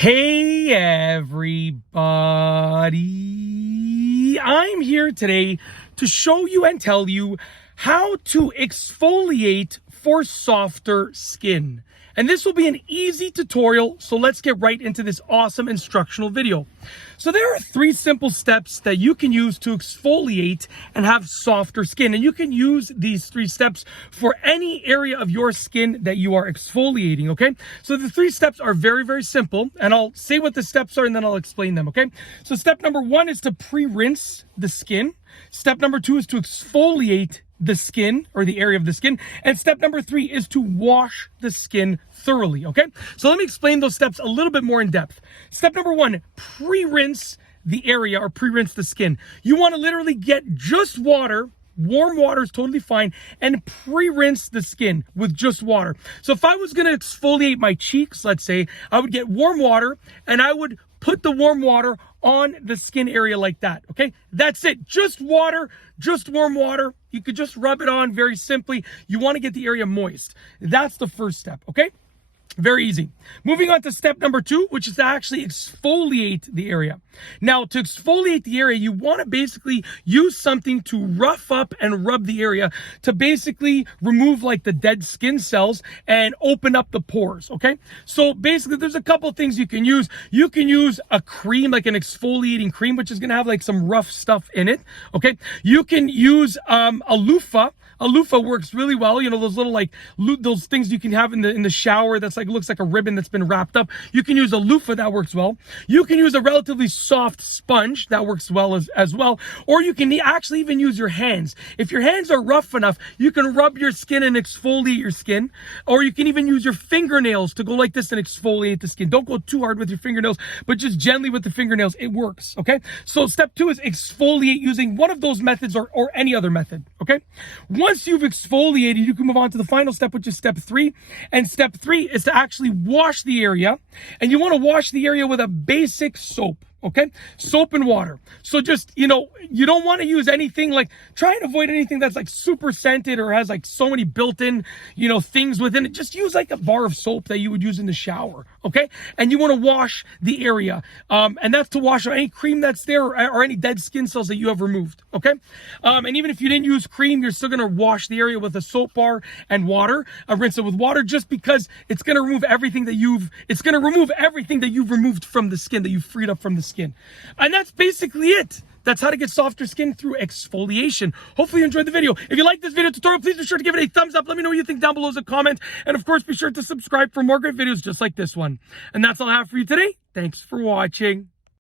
Hey everybody, I'm here today to show you and tell you how to exfoliate for softer skin. And this will be an easy tutorial, so let's get right into this awesome instructional video. So there are 3 simple steps that you can use to exfoliate and have softer skin. And you can use these 3 steps for any area of your skin that you are exfoliating, okay? So the 3 steps are very, very simple, and I'll say what the steps are and then I'll explain them, okay? So step number 1 is to pre-rinse the skin. Step number 2 is to exfoliate the skin or the area of the skin. And step number 3 is to wash the skin thoroughly, okay? So let me explain those steps a little bit more in depth. Step number 1, pre-rinse the area or pre-rinse the skin. You want to literally get just water. Warm water is totally fine, and pre-rinse the skin with just water. So if I was going to exfoliate my cheeks, let's say, I would get warm water and I would put the warm water on the skin area like that, okay? That's it, just water, just warm water. You could just rub it on very simply. You want to get the area moist. That's the first step, okay? Very easy. Moving on to step number 2, which is to actually exfoliate the area. Now, to exfoliate the area, you want to basically use something to rough up and rub the area to basically remove like the dead skin cells and open up the pores, okay? So basically, there's a couple things you can use. You can use a cream, like an exfoliating cream, which is going to have like some rough stuff in it, okay? You can use a loofah. A loofah works really well. You know, those little like those things you can have in the shower that's like looks like a ribbon that's been wrapped up. You can use a loofah, that works well. You can use a relatively soft sponge, that works well as well. Or you can actually even use your hands. If your hands are rough enough, you can rub your skin and exfoliate your skin. Or you can even use your fingernails to go like this and exfoliate the skin. Don't go too hard with your fingernails, but just gently with the fingernails. It works, okay? So step 2 is exfoliate using one of those methods or any other method, okay? Once you've exfoliated, you can move on to the final step, which is step 3. And step 3 is to actually wash the area. And you want to wash the area with a basic soap. Okay, soap and water. So just, you know, you don't want to use anything like, try and avoid anything that's like super scented or has like so many built-in, you know, things within it. Just use like a bar of soap that you would use in the shower. Okay, and you want to wash the area, and that's to wash any cream that's there or any dead skin cells that you have removed. Okay, and even if you didn't use cream, you're still going to wash the area with a soap bar and water. Rinse it with water, just because it's going to remove everything that you've removed from the skin, that you've freed up from the skin. And that's basically it. That's how to get softer skin through exfoliation. Hopefully you enjoyed the video. If you like this video tutorial, please be sure to give it a thumbs up. Let me know what you think down below as a comment. And of course, be sure to subscribe for more great videos just like this one. And that's all I have for you today. Thanks for watching.